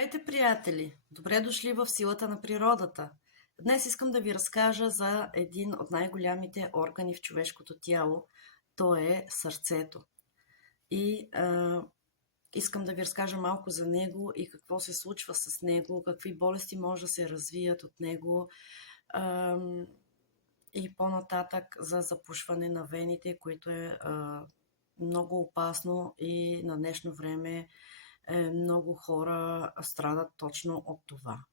Здравейте, приятели! Добре дошли в силата на природата. Днес искам да ви разкажа за един от най-голямите органи в човешкото тяло. То е сърцето. И искам да ви разкажа малко за него и какво се случва с него, какви болести може да се развият от него и по-нататък за запушване на вените, което е много опасно и на днешно време много хора страдат точно от това.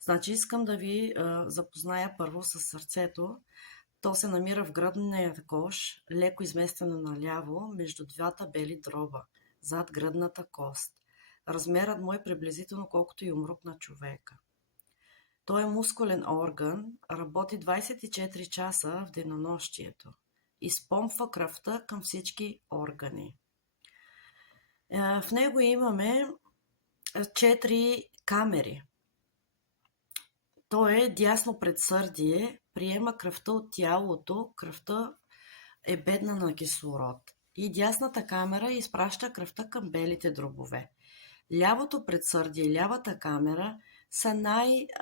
Значи искам да ви запозная първо с сърцето. То се намира в гръдния кош, леко изместено наляво, между двата бели дроба, зад гръдната кост. Размерът му е приблизително колкото и умрук на човека. Той е мускулен орган, работи 24 часа в денонощието. Изпомпва кръвта към всички органи. В него имаме 4 камери. То е дясно предсърдие, приема кръвта от тялото, кръвта е бедна на кислород. И дясната камера изпраща кръвта към белите дробове. Лявото предсърдие и лявата камера са най-силно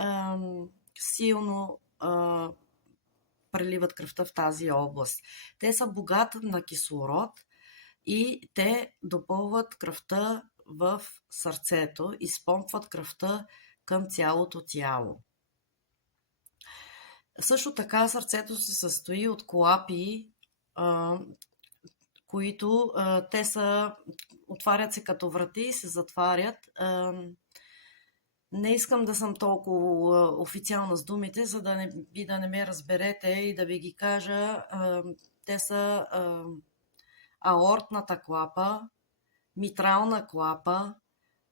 преливат кръвта в тази област. Те са богати на кислород и те допълват кръвта в сърцето, изпомпват кръвта към цялото тяло. Също така сърцето се състои от клапи, които те отварят се като врати и се затварят. Не искам да съм толкова официална с думите, за да не ме разберете и да ви ги кажа. Те са аортната клапа, митрална клапа,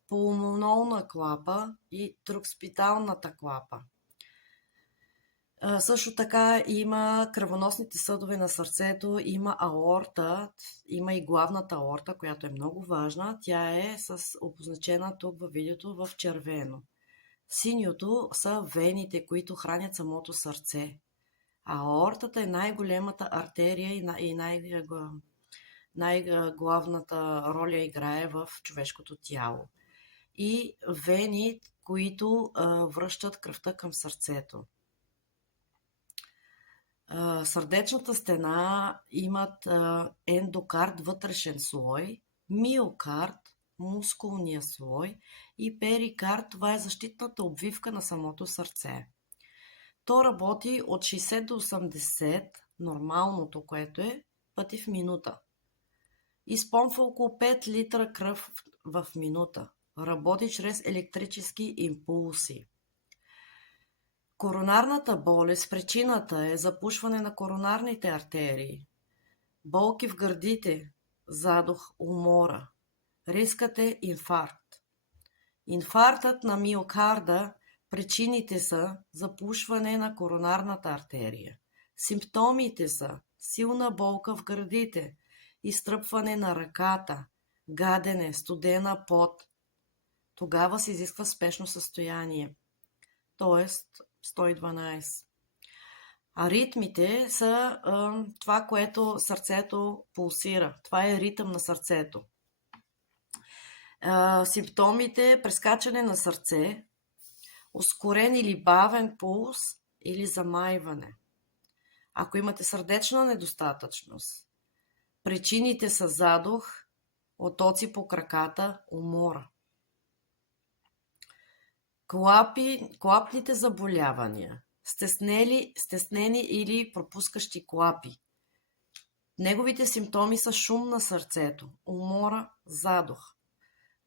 пулмонолна клапа и трукспиталната клапа. Също така има кръвоносните съдове на сърцето, има аорта, има и главната аорта, която е много важна. Тя е обозначена тук във видеото в червено. Синьото са вените, които хранят самото сърце. Аортата е най-големата артерия и най-главната роля играе в човешкото тяло. И вени, които връщат кръвта към сърцето. Сърдечната стена имат ендокард, вътрешен слой, миокард, мускулния слой и перикард, това е защитната обвивка на самото сърце. То работи от 60 до 80, нормалното, което е, пъти в минута. Изпомпва около 5 литра кръв в минута. Работи чрез електрически импулси. Коронарната болест, причината е запушване на коронарните артерии, болки в гърдите, задух, умора. Рискът е инфаркт. Инфарктът на миокарда, причините са запушване на коронарната артерия. Симптомите са силна болка в гърдите, изтръпване на ръката, гадене, студена пот. Тогава се изисква спешно състояние, т.е. 112. Аритмите са това, което сърцето пулсира. Това е ритъм на сърцето. Симптомите – прескачане на сърце, ускорен или бавен пулс или замайване. Ако имате сърдечна недостатъчност, причините са задух, отоци по краката, умора. Клапните заболявания, стеснени или пропускащи клапи. Неговите симптоми са шум на сърцето, умора, задух.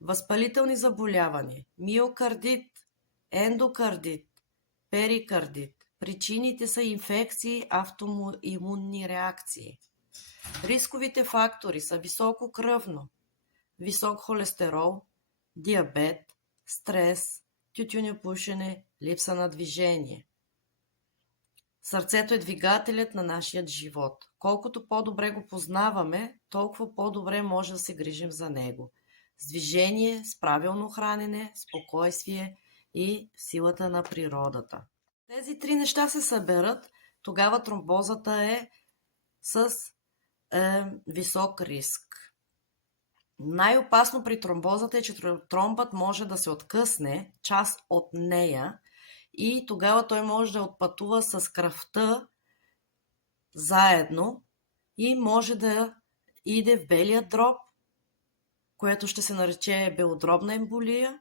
Възпалителни заболявания, миокардит, ендокардит, перикардит. Причините са инфекции, автоимунни реакции. Рисковите фактори са високо кръвно, висок холестерол, диабет, стрес, тютюнопушене, липса на движение. Сърцето е двигателят на нашия живот. Колкото по-добре го познаваме, толкова по-добре може да се грижим за него. С движение, с правилно хранене, спокойствие и силата на природата. Тези 3 неща се съберат, тогава тромбозата е с висок риск. Най-опасно при тромбозата е, че тромбът може да се откъсне, част от нея, и тогава той може да отпътува с кръвта заедно и може да иде в белия дроб, което ще се нарече белодробна емболия,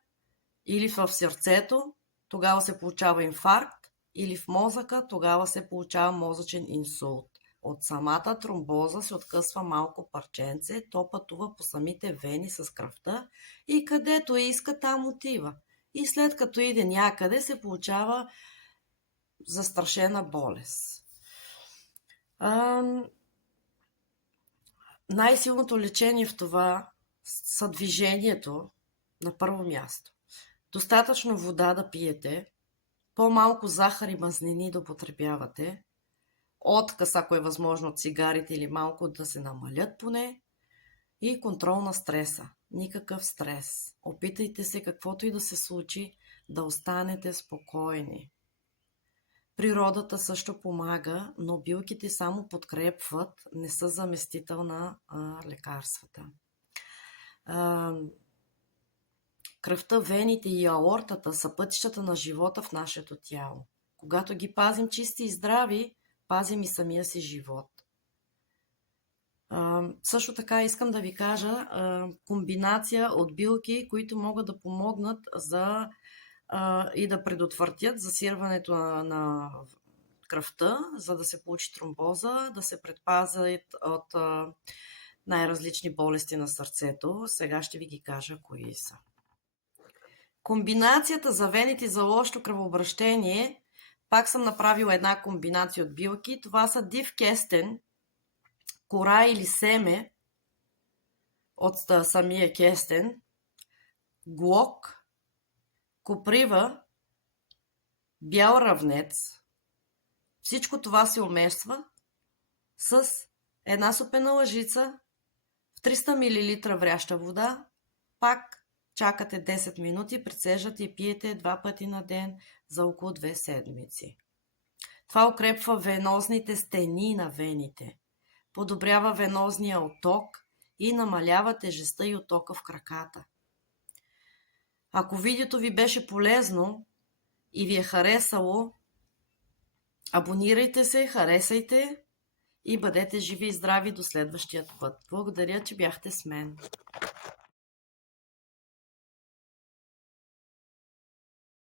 или в сърцето, тогава се получава инфаркт, или в мозъка, тогава се получава мозъчен инсулт. От самата тромбоза се откъсва малко парченце, то пътува по самите вени с кръвта и където иска, там отива. И след като иде някъде, се получава застрашена болест. Най-силното лечение в това са движението на първо място. Достатъчно вода да пиете, по-малко захар и мазнини да употребявате, отказ, ако е възможно, от цигарите или малко да се намалят поне, и контрол на стреса. Никакъв стрес. Опитайте се, каквото и да се случи, да останете спокойни. Природата също помага, но билките само подкрепват, не са заместител на лекарствата. Кръвта, вените и аортата са пътищата на живота в нашето тяло. Когато ги пазим чисти и здрави, пазим и самия си живот. Също така искам да ви кажа комбинация от билки, които могат да помогнат и да предотвратят засирването на кръвта, за да се получи тромбоза, да се предпазят от най-различни болести на сърцето. Сега ще ви ги кажа кои са. Комбинацията за вените за лошо кръвообращение, пак съм направила една комбинация от билки. Това са див кестен, кора или семе от самия кестен, глок, коприва, бял равнец. Всичко това се умества с една супена лъжица в 300 мл вряща вода. Пак чакате 10 минути, прецеждате и пиете 2 пъти на ден за около 2 седмици. Това укрепва венозните стени на вените, подобрява венозния отток и намалява тежестта и оттока в краката. Ако видеото ви беше полезно и ви е харесало, абонирайте се, харесайте и бъдете живи и здрави до следващия път. Благодаря, че бяхте с мен.